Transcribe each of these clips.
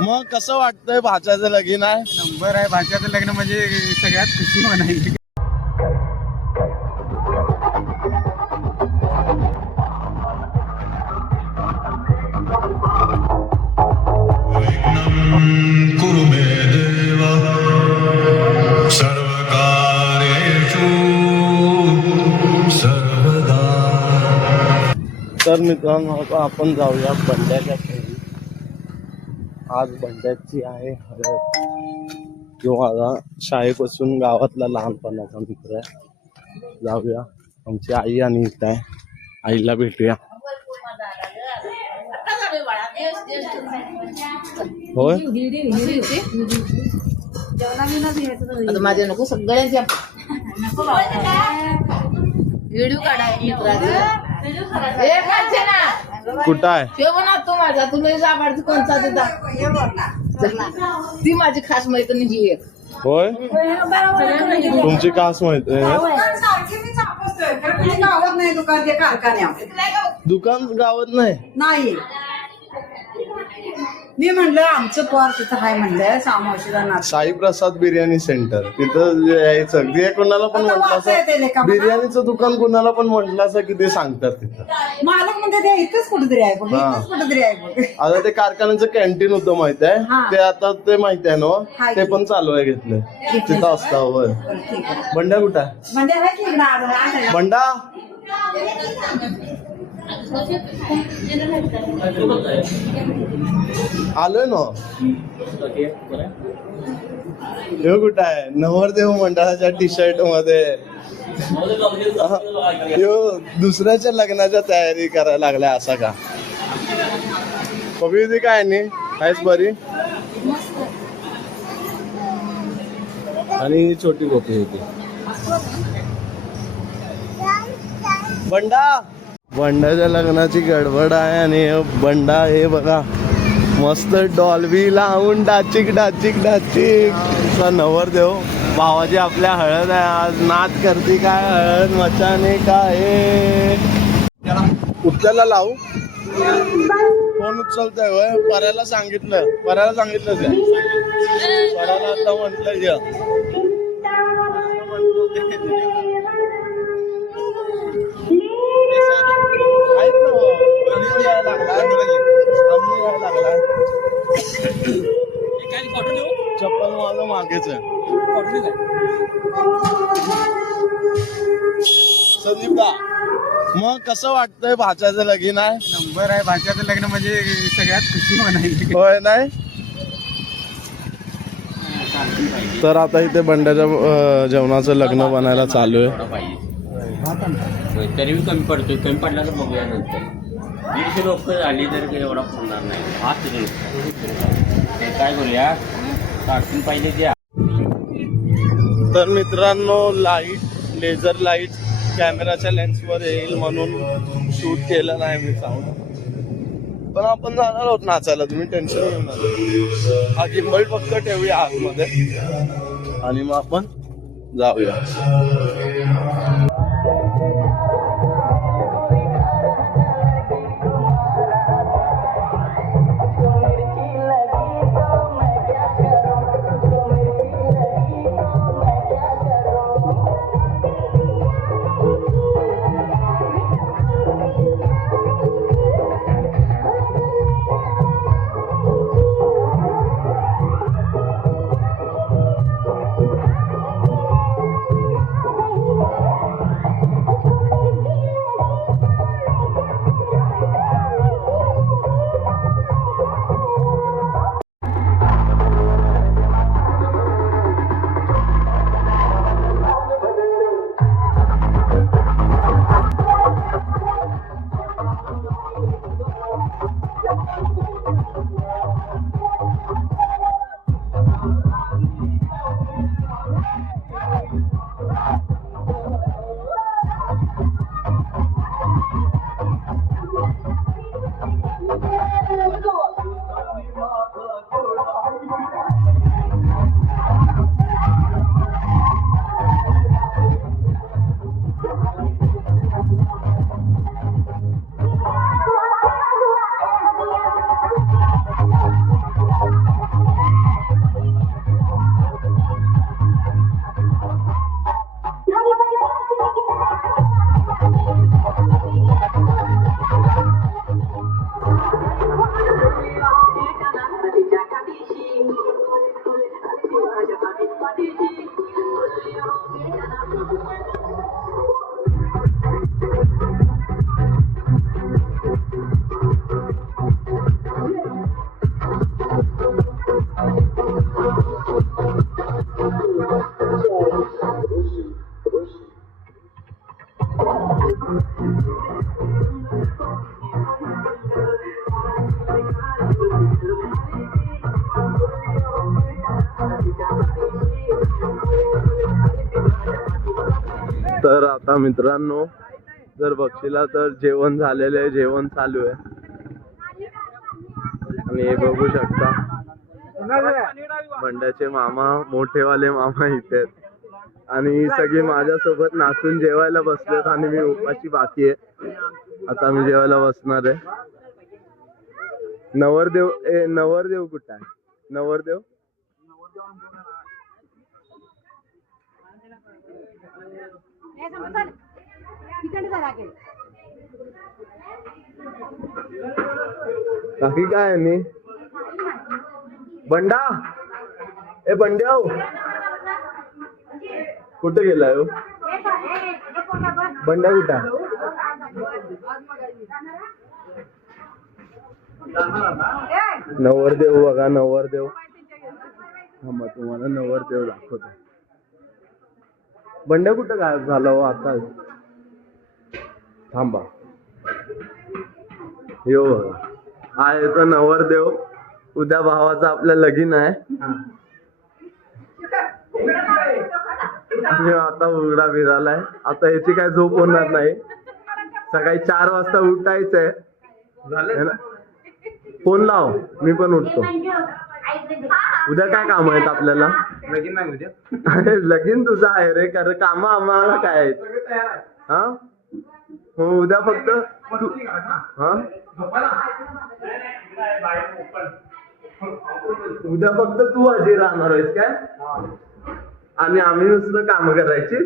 मग कसं वाटतंय भाच्याचं लगीन आहे? नंबर आहे. भाच्याचं लग्न म्हणजे सगळ्यात खुशी म्हणायची. कुरु मे देव सर्वकार्येषु सर्वदा. तर मित्रांनो आता आपण जाऊया बंड्याच्या घरी. आज बंड्याची आहे हळद. जो माझा शाळेपासून गावातला लहानपणाचा मित्र आहे. जाऊया. आमची आई आणि इथं आहे. आईला भेटूया. होय माझ्या नको सगळ्यांच्या व्हिडिओ कुठं आहे? तो माझा तुम्ही आवडती कोणता देता ती माझी खास मैत्रिणी जी एक. होय तुमची कास माहिती गावात नाही दुकान ते कारखान्यात दुकान गावात नाही. मी म्हणलं आमचं पोर तिथं हाय म्हणलं सामोशीला नाच साई प्रसाद बिर्याणी सेंटर तिथं जे यायचं ते कोणाला पण म्हटलं असं बिर्याणीचं दुकान कोणाला पण म्हटलं असं की ते सांगतात तिथं. मालक म्हणजे ते इथंच कुठेतरी आहे बघ, इथंच कुठेतरी आहे बघ. आता ते कारखान्याचं कॅन्टीन होतं माहित आहे ते आता ते माहिती आहे ना ते पण चालू आहे घेतलंय तिथं असतं. होय ठीक आहे. बंड्या कुठं आहे? म्हणजे आहे की इकडं आलं. बंडा आलोय ना. हे कुठं आहे? नवरदेव मंडळाच्या टी शर्ट मध्ये दुसऱ्याच्या लग्नाच्या तयारी करायला लागलाय असा का? कवी काय नाही आहेस बरी? आणि छोटी गोपी होती. बंडा बंडाच्या लग्नाची गडबड आहे आणि बंडा हे बघा मस्त डॉल्बी लावून डाचिक डाचिक डाचिक नवरदेव भावाची आपल्या हळद आहे आज. नाच करते काय हळद मचाने काय उचलायला लावू. कोण उचलतंय? होय परायला सांगितलं काय परायला आता म्हटलं चप्पल माझं मागेच आहे. संदीप दा मग कसं वाटतंय भाच्याचं लगीन आहे? नंबर आहे. भाच्याचं लग्न म्हणजे सगळ्यात खुशी म्हणायची. होय नाही. तर आता इथे बंड्याच्या जेवणाचं लग्न बनायला चालू आहे. तरी मी कमी पडतोय. कमी पडला तर बघूया नंतर. 150 लोक झाली तर एवढा पडणार नाही. 5 काय करूया काढून पाहिजे द्या. तर मित्रांनो लाईट लेझर लाईट कॅमेराच्या लेन्सवर येईल म्हणून शूट केलं नाही मी साऊंड. पण आपण जाणार आहोत नाचायला. तुम्ही टेन्शन घेऊ नका. हा गिम्बल फक्त ठेवूया आतमध्ये आणि मग आपण जाऊया. तर आता मित्रांनो जर बघशीला तर जेवण झालेलं आहे, जेवण चालू आहे आणि हे बघू शकता बंड्याचे मामा, मोठेवाले मामा इथे आहेत आणि सगळी माझ्यासोबत नाचून जेवायला बसलेत आणि मी उपाशी बाकी आहे. आता मी जेवायला बसणार आहे. नवरदेव कुठं आहे? नवरदेव बाकी काय आहे? बंडा, ए बंड्या कुठे गेलाय हो? बंड्या कुठं आहे? नवरदेव बघा, नवरदेव. थांबा तुम्हाला नवरदेव दाखवतो. बंड्या कुठं गायब झाला हो आता? थांबा. यो हा येतो नवरदेव. उद्या भावाचा आपल्या लगीन आहे. आता उघडा फिरालाय. आता याची काय झोप होणार नाही. सकाळी 4 वाजता उठायचंय. फोन लाव, मी पण उठतो. उद्या काय काम आहेत आपल्याला? लगीन नाही उद्या. अरे लगीन तुझं आहे रे, कारण काम आम्हाला काय आहेत? हा मग उद्या फक्त हा उद्या फक्त तू हजर राहणार आहेस काय? आणि आम्ही नुसतं काम करायची.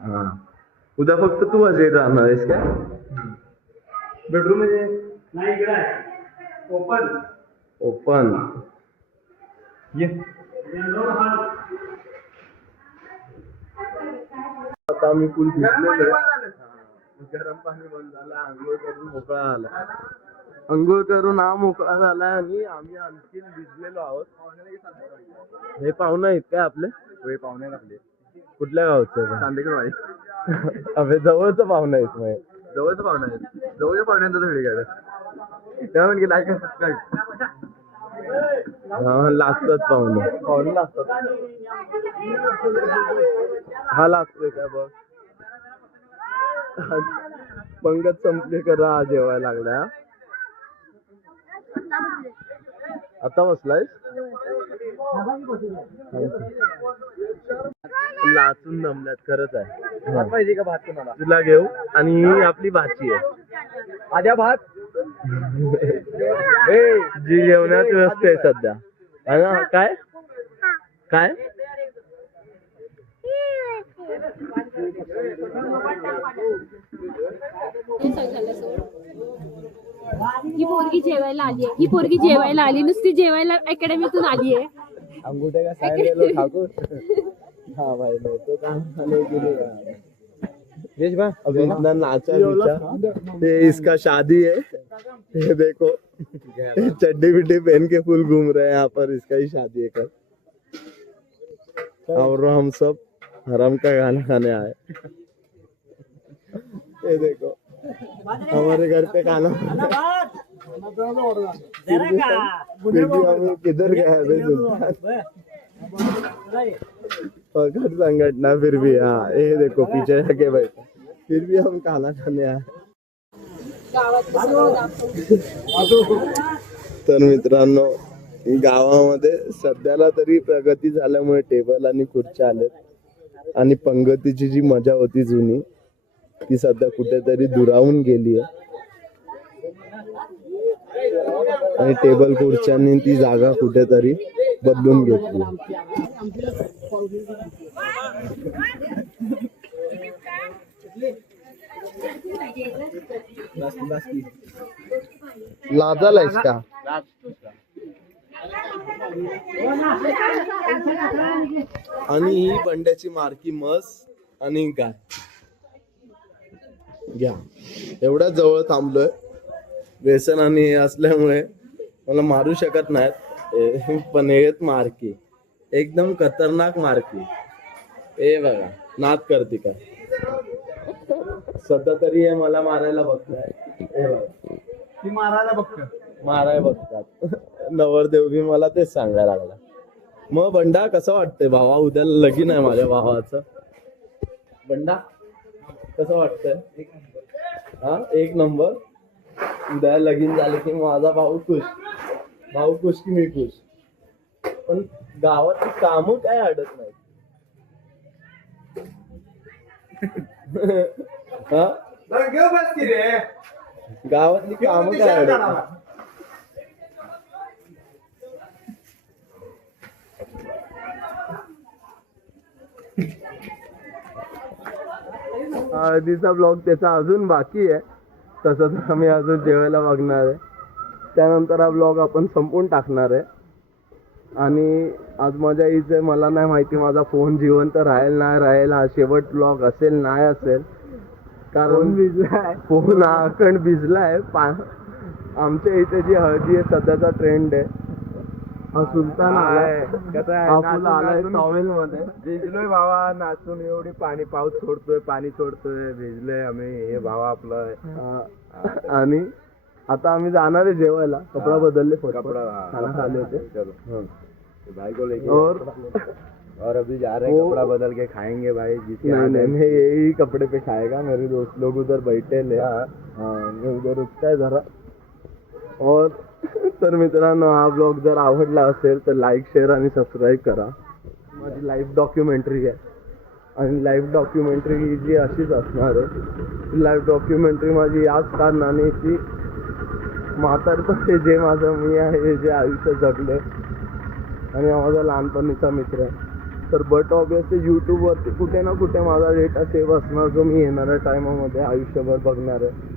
हा उद्या फक्त तू हजर राहणार आहेस काय? बेडरूम मध्ये नाही, इकडे आहे ओपन. ओपन ये. आता आम्ही फुल भिजलेलो आहे. गरम पाणी बंद झालं. आंघोळ करून मोकळा झाला. अंघोळ करून हा मोकळा झालाय आणि आम्ही आणखी भिजलेलो आहोत. हे पाहुणे आहेत काय आपले? होय, पाहुणे आहेत आपले. कुठल्या गावचे? चांदेकरवाडी. अबे जवळचं पाहुणे आहेत. मग जवळचं पाहुणे आहेत. जवळच्या पाहुण्यांचा थोडी काय त्या म्हणजे लाईक सबस्क्राईब. हा लागतात पाहुणे. पाहुणे लागतात. हा लागतोय का बघ. पंगत संपली करा. हा जेवायला लागला. आता बसलाय लाचून दमल्यात. खरंच आहे. पाहिजे का भात तुम्हाला? तुला घेऊ. आणि ही आपली भाची आहे. आद्या भात. जी जेवणात व्यवस्था आहे सध्या. काय काय ही पोरगी जेवायला आली आहे. ही पोरगी जेवायला आली, नुसती जेवायला अकॅडमीतून आली आहे. अंगूठे का साइड ठाकूर. हाँ भाई मैं तो काम खाने के लिए अभी इतना नाचा बीचा. ये इसका शादी है. ये देखो चड्डी बिड्डी पहन के फुल घूम रहे हैं यहाँ पर. इसका ही शादी है कल. और हम सब हराम का खाना खाने आए. ये देखो हमारे घर पे खाना फिर भी हम किधर गए? पकड़ संगठना फिर भी. हाँ ये देखो पीछे जाके बैठा. फिर भी हम खाना खाने आए. तर मित्रांनो गावामध्ये सध्याला तरी प्रगती झाल्यामुळे टेबल आणि खुर्च्या आलेत आणि पंगतीची जी मजा होती जुनी ती सध्या कुठेतरी दुरावून गेली आहे. आणि टेबल खुर्च्यांनी ती जागा कुठेतरी बदलून घेतली. लाजालायस का? आणि ही बंड्याची मारकी मस आणि गाय. घ्या एवढ्या जवळ थांबलोय. व्यसन आणि हे असल्यामुळे मला मारू शकत नाहीत. पण हे मारकी एकदम खतरनाक मारकी. हे बघा नाद करते काय. सध्या तरी हे मला मारायला बघताय. हे बघा ती मारायला बघतो. मारायला बघतात. नवरदेव बी मला तेच सांगायला लागला. मग बंडा कसं वाटतंय भावा? उद्या लगीन आहे माझ्या भावाचं. बंडा कसं वाटतंय? हा, एक नंबर. उद्या लगीन झाले की माझा भाऊ खुश. भाऊ खुश की मी खुश. पण गावातली कामं काय अडत नाही. हा, गावातली कामं काय अडत नाही. हळदीचा ब्लॉग त्याचा अजून बाकी आहे. तसं तर आम्ही अजून जेवायला बघणार आहे. त्यानंतर हा ब्लॉग आपण संपवून टाकणार आहे. आणि आज मजा येईल. मला नाही माहिती माझा फोन जिवंत राहील नाही राहील, हा शेवट ब्लॉग असेल नाही असेल, कारण भिजलाय फोन, हा अखंड भिजलाय. आमच्या इथे जी हळदी आहे सध्याचा ट्रेंड आहे. हा सुलतान आलाय, हा फुल आलाय टॉवेल मध्ये. भिजलोय भावा नाचून, एवढी पाऊस सोडतोय, पाणी सोडतोय, भिजलोय आम्ही. हे भावा आपलं. आणि आता आम्ही जाणार आहे जेवायला. कपडा बदलले, कपड़ा खाना खाले होते. चलो भाई को लेके और अभी जा रहे हैं, कपड़ा बदल के खाएंगे भाई. नहीं, मैं यही कपड़े पे खाएगा. मेरे दोस्त लोग उधर बैठे ले. हाँ, मैं उधर रुकता है जरा. और तर मित्रांनो, हा ब्लॉग जर आवडला असेल तर लाईक, शेअर आणि सबस्क्राईब करा. माझी लाईव्ह डॉक्युमेंटरी आहे आणि लाईव्ह डॉक्युमेंटरी ही जी अशीच असणार आहे. लाईव्ह डॉक्युमेंटरी माझी याच कारणाने की म्हातारपण जे माझं मी आहे, जे आयुष्य जगले आणि हा माझा लहानपणीचा मित्र आहे. तर बट ऑब्विसली यूट्यूबवरती कुठे ना कुठे माझा डेटा सेव्ह असणार, जो मी येणाऱ्या टायमामध्ये आयुष्यभर बघणार आहे.